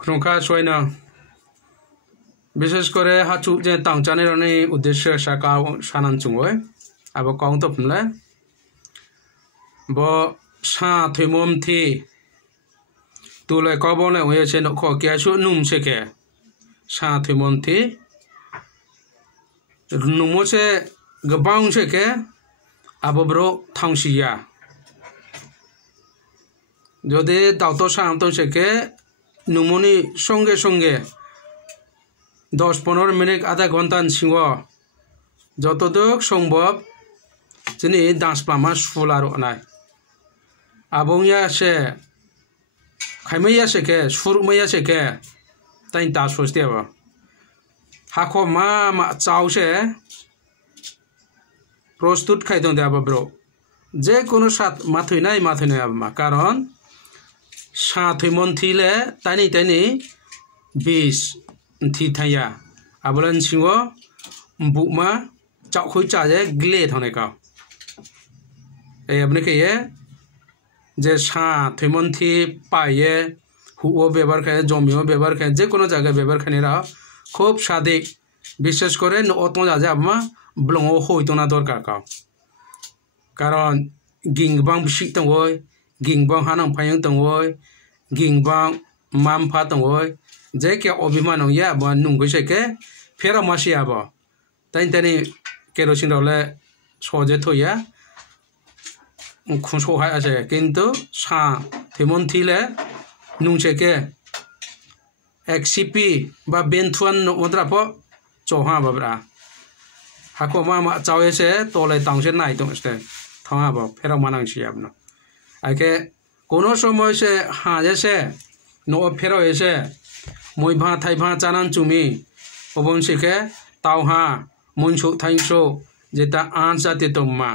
खुनखा सोयना विशेष करे हाचु जे तांगचाने रने उद्देश्य शाका सानान चुंगोय अब काउंट अपनले बो सा थेमोम थी तुले कबोले होय छे न खो के सु नुम से के सा थेमोम थी नुमो से गबांग से के अब ब्रो थांगसिया যদি দাউতো সামতো সেকে নুমনি সঙ্গে সঙ্গে 10-15 মিনিট আধা ঘন্টা সিংহ যতদূর সম্ভব যিনি দাসপ্লামা সুলার নাই আবংয়া সে খাইমাইয়া সেকে সুরমাইয়া সেকে তাই দাস হস্তেব হাখো মা মা চাওসে প্রস্তুত খাইতো দেব ব্রো যে কোনো সাত মাথুই নাই আবমা কারণ साथैमन थीले तानी तानी 20 थी थाया आबलन सिंगो बुमा चाखुई चाजे ग्ले थने का ए अपने के ये जे साथैमन थी पाए हुओ व्यवहार करे जमियो व्यवहार करे जे कोनो जगह व्यवहार खाने रहा खूब सादे विशेष करे नतन जाजे आबमा ब्लंगो हयतना दरकार का कारण गिंगबां बिसिक तंगोय गिंगबां हानां फायं तंगोय गिंगबां मामफा तंगोय जे के अभिमान या बा नुंगै के फेरा मासिया बा ताइनी केरोसिन रले सजे थया खुसो हायासे किन्तु सा थेमन थीले नुंसे के एक्सीपी बा बेनथुआन नद्रापो चहा बाब्रा हाको मा चावेसे तले तांसे नाय दंसे थाङा बा फेरा मानांसिया बना आके कोनो समय से हाजे से नो फेरो एसे मोइभा थाइभा चानान चुमी अबन सिके तावहा मुनसु थाइसो जेता आन जाते तम्मा